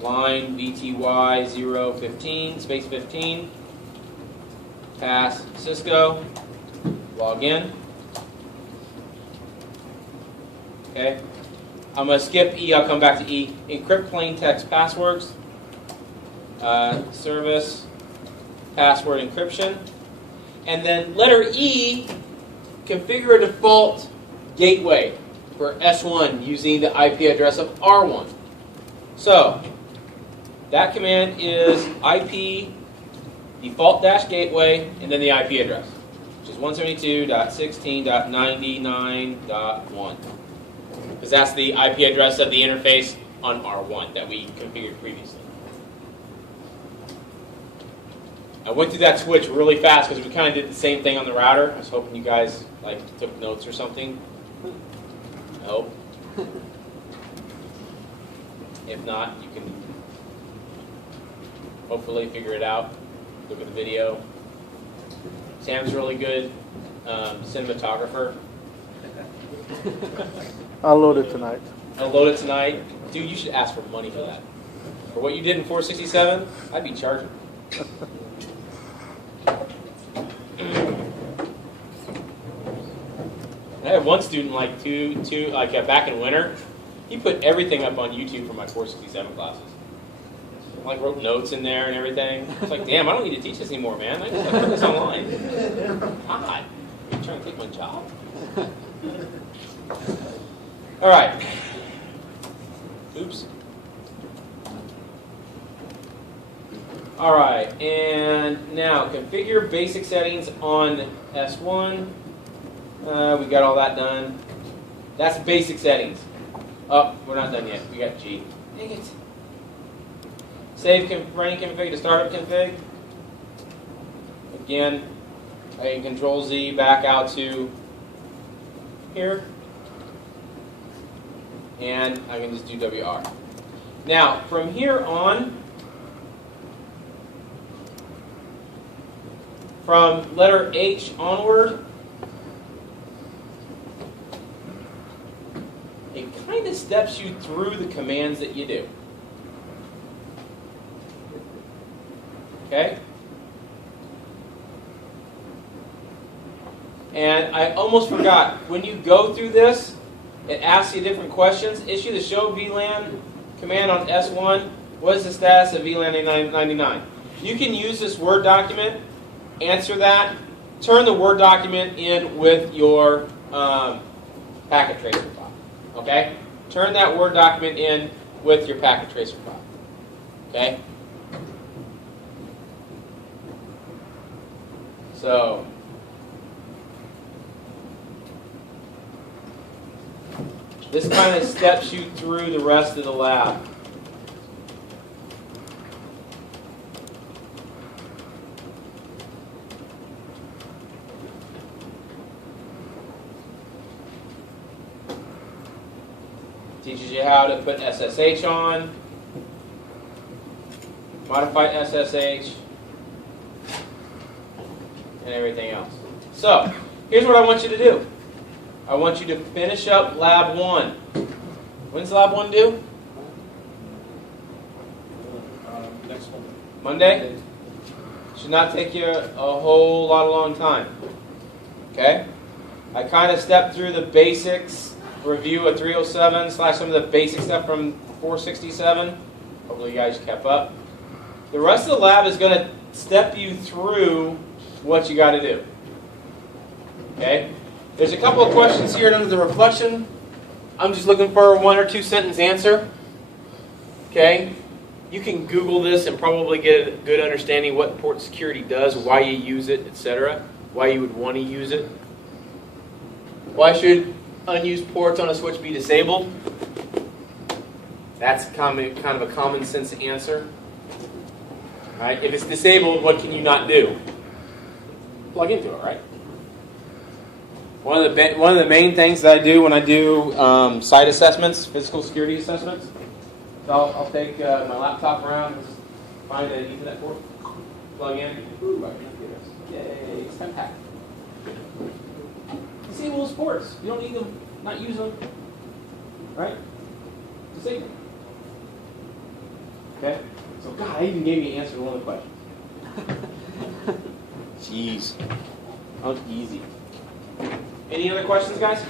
line VTY 015, space 15, pass Cisco, log in. Okay, I'm going to skip E, I'll come back to E. Encrypt plain text passwords, service, password encryption. And then letter E, configure a default gateway for S1 using the IP address of R1. So, that command is IP default-gateway and then the IP address, which is 172.16.99.1. Because that's the IP address of the interface on R1 that we configured previously. I went through that switch really fast because we kind of did the same thing on the router. I was hoping you guys took notes or something. I hope. If not, you can hopefully figure it out. Look at the video. Sam's really good cinematographer. I'll load it tonight. I'll load it tonight. Dude, you should ask for money for that. For what you did in 467, I'd be charging. I had one student back in winter, he put everything up on YouTube for my 467 classes. Wrote notes in there and everything. It's like, damn, I don't need to teach this anymore, man. I just put this online. God, you're trying to take my job? All right. Oops. All right, and now configure basic settings on S1. We got all that done. That's basic settings. Oh, we're not done yet. We got G. Dang it. Save running config to startup config. Again, I can Control Z back out to here. And I can just do WR. Now, from here on, from letter H onward, it kind of steps you through the commands that you do. Okay? And I almost forgot, when you go through this, it asks you different questions. Issue the show VLAN command on S1. What is the status of VLAN 99? You can use this Word document, answer that, turn the Word document in with your packet tracer file. Okay? Turn that Word document in with your packet tracer file. Okay? So, this kind of steps you through the rest of the lab. Teaches you how to put SSH on, modify SSH, and everything else. So, here's what I want you to do. I want you to finish up Lab 1. When's Lab 1 due? Next one. Monday? Should not take you a whole long time. Okay? I kind of stepped through the basics, review of 307 / some of the basic stuff from 467. Hopefully you guys kept up. The rest of the lab is going to step you through what you got to do. Okay? There's a couple of questions here under the reflection. I'm just looking for a 1 or 2 sentence answer. Okay? You can Google this and probably get a good understanding what port security does, why you use it, etc. Why you would want to use it. Why should unused ports on a switch be disabled? That's kind of a common sense answer. Right? If it's disabled, what can you not do? Plug into it, right? One of the main things that I do when I do site assessments, physical security assessments, so I'll take my laptop around, find an Ethernet port, plug in. Ooh, I can do this. Yay, it's compact. Disable those ports. You don't need them, not use them. Right? Disable them. Okay? So, God, I even gave you an answer to one of the questions. Jeez. That was easy. Any other questions, guys?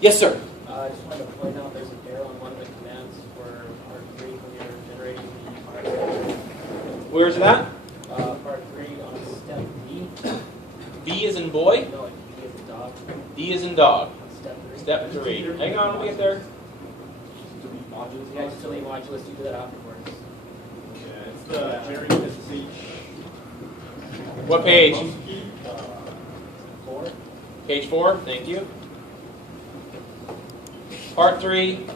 Yes, sir. I just wanted to point out there's an error on one of the commands for part 3 when you're generating the RSA. Where's that? Part 3 on step B. B is in boy. No, like D is in dog. D is in dog. On step 3. Step 3. Hang on, we'll get there. Delete modules. Yeah, just delete modulus. You do that afterwards. Yeah, it's the generating SSH. What page? 4. Page 4. Thank you. Part 3.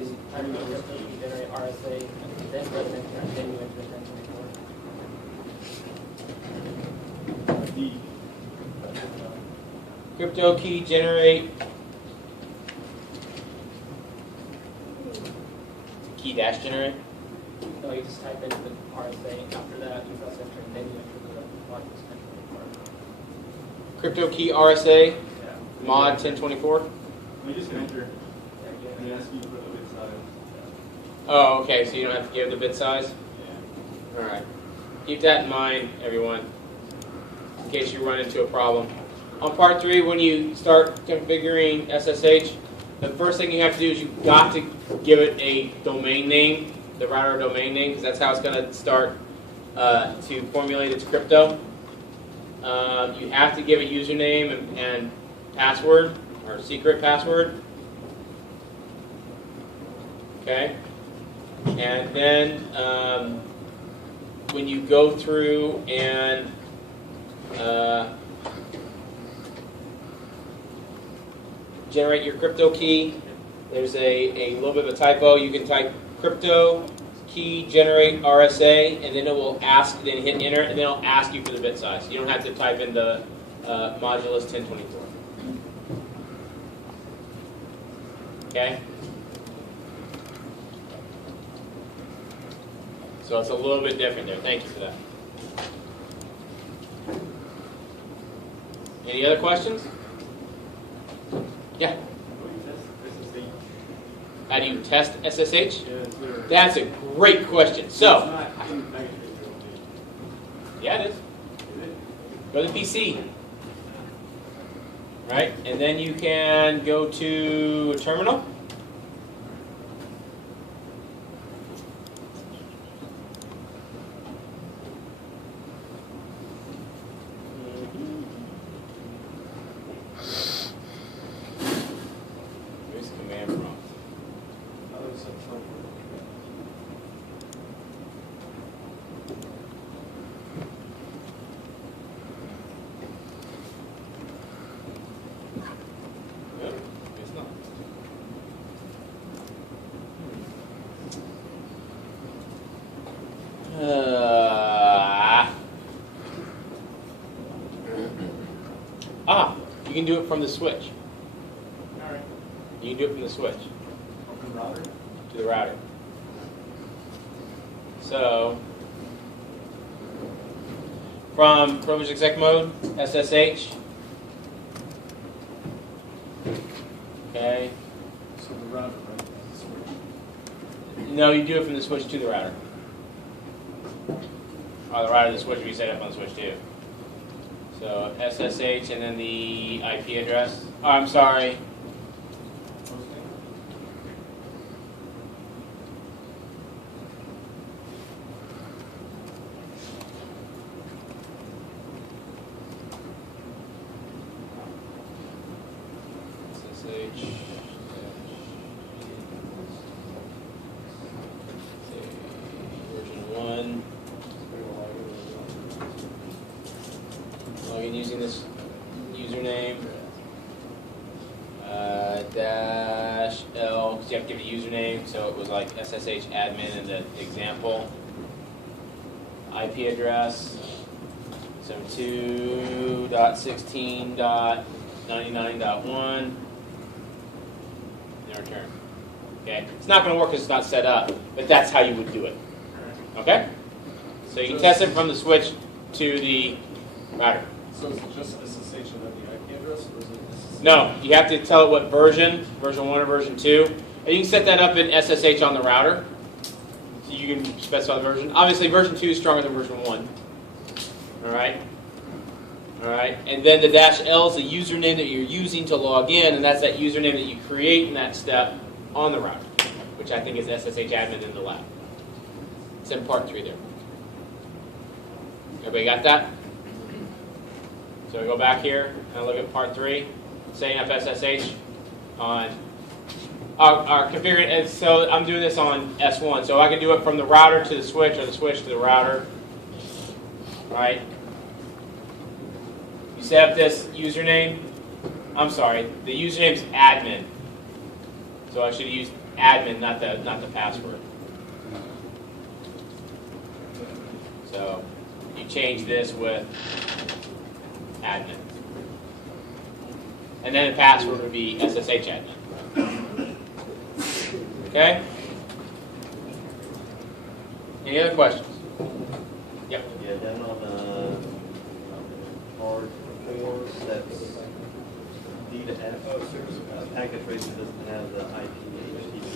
Is having the crypto you generate RSA and then resident continue into 1024. D. Crypto key generate. Key dash generate. No, you just type in the RSA. After that, you press enter and then you enter the modulus 1024. Crypto key RSA. Yeah. Mod 1024. We just enter. And it asks you for the bit size. Oh, okay. So you don't have to give the bit size. Yeah. All right. Keep that in mind, everyone, in case you run into a problem. On part 3, when you start configuring SSH, the first thing you have to do is you've got to give it a domain name, the router domain name, because that's how it's going to start to formulate its crypto. You have to give a username and password, or secret password. Okay? And then when you go through and generate your crypto key, there's a little bit of a typo. You can type crypto key generate RSA, and then it will ask, then hit enter, and then it'll ask you for the bit size. You don't have to type in the modulus 1024. Okay? So it's a little bit different there. Thank you for that. Any other questions? Yeah. How do you test SSH? That's a great question. So, yeah, it is. Go to PC. Right? And then you can go to terminal. Here's command prompt. Nope, it's not. You can do it from the switch. All right. You can do it from the switch From the router. to the router. So, from privileged exec mode, SSH. Okay. So the router, right? Switch. No, you do it from the switch to the router. Or the router to the switch will be set up on the switch too. So SSH and then the IP address. Oh, I'm sorry. SSH. Version 1. Login using this username. Dash L, because you have to give it a username, so it was like SSH admin in the example. IP address 72.16.99.1. And return. Okay, it's not going to work because it's not set up, but that's how you would do it. Okay? So you can test it from the switch to the router. So is it just SSH and then the IP address, or is it SSH? No, you have to tell it what version 1 or version 2. And you can set that up in SSH on the router. So you can specify the version. Obviously, version 2 is stronger than version 1. All right? All right? And then the -L is the username that you're using to log in, and that's that username that you create in that step on the router, which I think is SSH admin in the lab. It's in part 3 there. Everybody got that? So we go back here and look at part 3, setting up SSH on our configuring. And so I'm doing this on S1, so I can do it from the router to the switch or the switch to the router. Right? You set up this username. I'm sorry, the username's admin. So I should use admin, not the password. So you change this with admin. And then the password would be SSH admin. Okay? Any other questions? Yep. Yeah, down on part 4, steps D to F. Packet tracer doesn't have the IP, HTTP.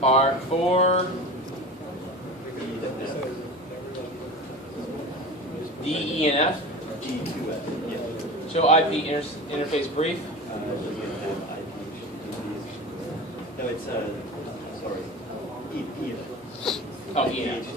Part 4, D to F. D, E, and F. D to F. Yeah. Show IP interface brief. Doesn't have IP, HTTP. No, it's sorry. E to F. Oh, E and F.